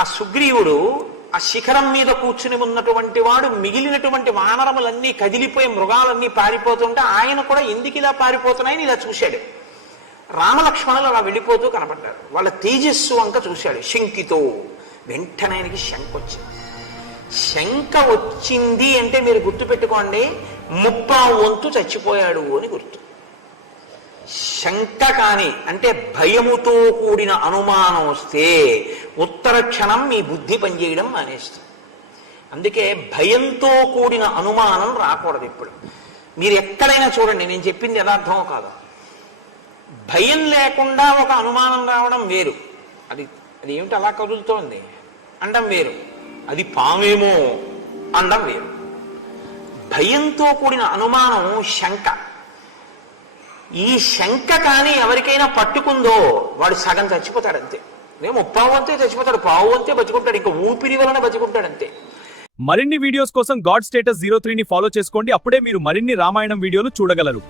ఆ సుగ్రీవుడు ఆ శిఖరం మీద కూర్చుని ఉన్నటువంటి వాడు మిగిలినటువంటి వానరములన్నీ కదిలిపోయి మృగాలన్నీ పారిపోతుంటే ఆయన కూడా ఎందుకు ఇలా పారిపోతున్నాయని ఇలా చూశాడు. రామలక్ష్మణులు అలా వెళ్ళిపోతూ కనపడ్డారు. వాళ్ళ తేజస్సు అంక చూశాడు. శంకితో వెంటనే ఆయనకి శంక వచ్చింది. శంక వచ్చింది అంటే మీరు గుర్తుపెట్టుకోండి, 30 చచ్చిపోయాడు అని గుర్తు. శంక కాని అంటే భయముతో కూడిన అనుమానం వస్తే ఉత్తర క్షణం మీ బుద్ధి పనిచేయడం మానేస్తుంది. అందుకే భయంతో కూడిన అనుమానం రాకూడదు. ఇప్పుడు మీరు ఎక్కడైనా చూడండి, నేను చెప్పింది యథార్థమో కాదు. భయం లేకుండా ఒక అనుమానం రావడం వేరు. అది ఏమిటి అలా కదులుతోంది అండం వేరు. అది పామేమో అండం వేరు. భయంతో కూడిన అనుమానం శంక. ఈ శంక కానీ ఎవరికైనా పట్టుకుందో వాడు సగం చచ్చిపోతాడు అంతే. 30 చచ్చిపోతాడు, 1/4 బతుకుంటాడు, ఇంకా ఊపిరి వలన బతుకుంటాడు అంతే. మరిన్ని వీడియోస్ కోసం గాడ్ స్టేటస్ 03ని ఫాలో చేసుకోండి. అప్పుడే మీరు మరిన్ని రామాయణం వీడియోలు చూడగలరు.